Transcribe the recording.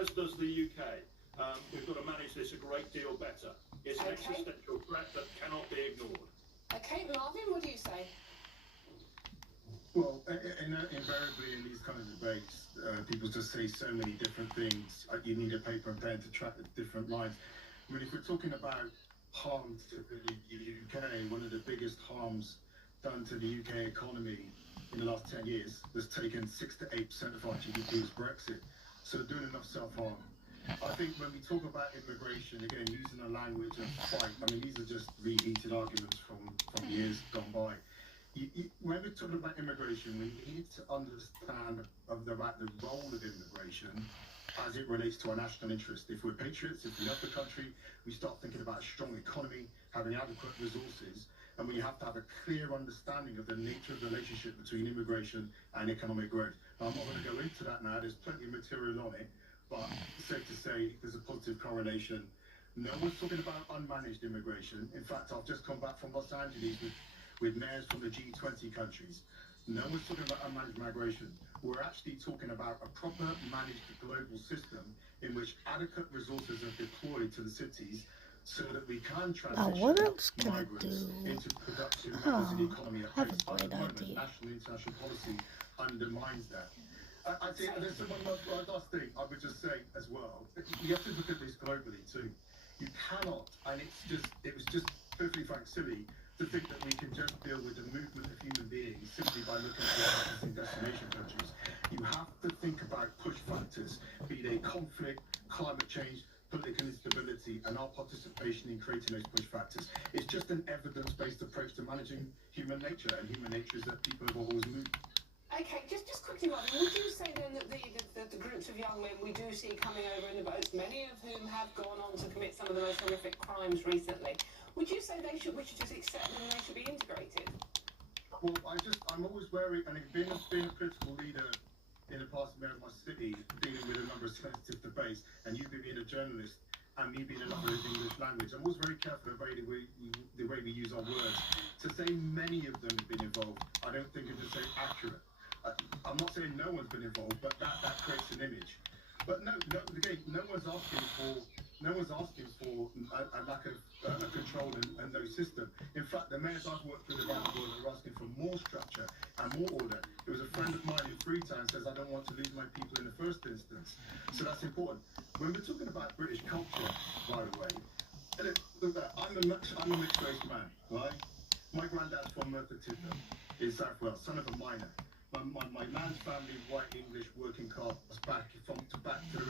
as does the UK. We've got to manage this a great deal better. It's an existential threat that cannot be ignored. Okay, Marvin, what do you say? Well, invariably in these kind of debates, people just say so many different things. You need a paper and pen to track the different lines. I mean, if we're talking about harm to the UK, one of the biggest harms done to the UK economy in the last 10 years has taken 6 to 8% of our GDP is Brexit. So they're doing enough self-harm. I think when we talk about immigration, again, using the language of fight, I mean, these are just reheated arguments from years gone by. When we're talking about immigration, we need to understand about the role of immigration as it relates to our national interest. If we're patriots, if we love the country, we start thinking about a strong economy, having adequate resources, and we have to have a clear understanding of the nature of the relationship between immigration and economic growth. Now, I'm not going to go into that now, there's plenty of material on it, but it's safe to say there's a positive correlation. No one's talking about unmanaged immigration. In fact, I've just come back from Los Angeles with mayors from the G20 countries. No one's talking about unmanaged migration. We're actually talking about a proper managed global system in which adequate resources are deployed to the cities so that we can transition migrants into production members of the economy at pace. At the moment, national and international policy undermines that. I think there's one last thing I would just say as well. You have to look at this globally too. You cannot, and it was just perfectly frank silly to think that we can just deal with the movement of human beings simply by looking at existing destination countries. You have to think about push factors, be they conflict, climate change, political instability, and our participation in creating those push factors. It's just an evidence-based approach to managing human nature, and human nature is that people have always moved. Okay, just quickly, Marvin, would you say then that the groups of young men we do see coming over in the boats, many of whom have gone on to commit some of the most horrific crimes recently, would you say we should just accept them and they should be integrated? Well, I'm always wary, and being a political leader in the past mayor of my city, dealing with a number of sensitive debates, and you being a journalist, and me being a lover of the English language, I'm always very careful about the way we use our words. To say many of them have been involved, I don't think is to say accurate. I'm not saying no one's been involved, but that creates an image. But again, no one's asking for a lack of control and no system. In fact, the mayors I've worked with around the world are asking for more structure and more order. There was a friend of mine in Freetown says, I don't want to lose my people in the first instance. So that's important. When we're talking about British culture, by the way, look, I'm a mixed race man, right? My granddad's from Merthyr Tydfil in South Wales, son of a miner. My man's family, white English working class, back to the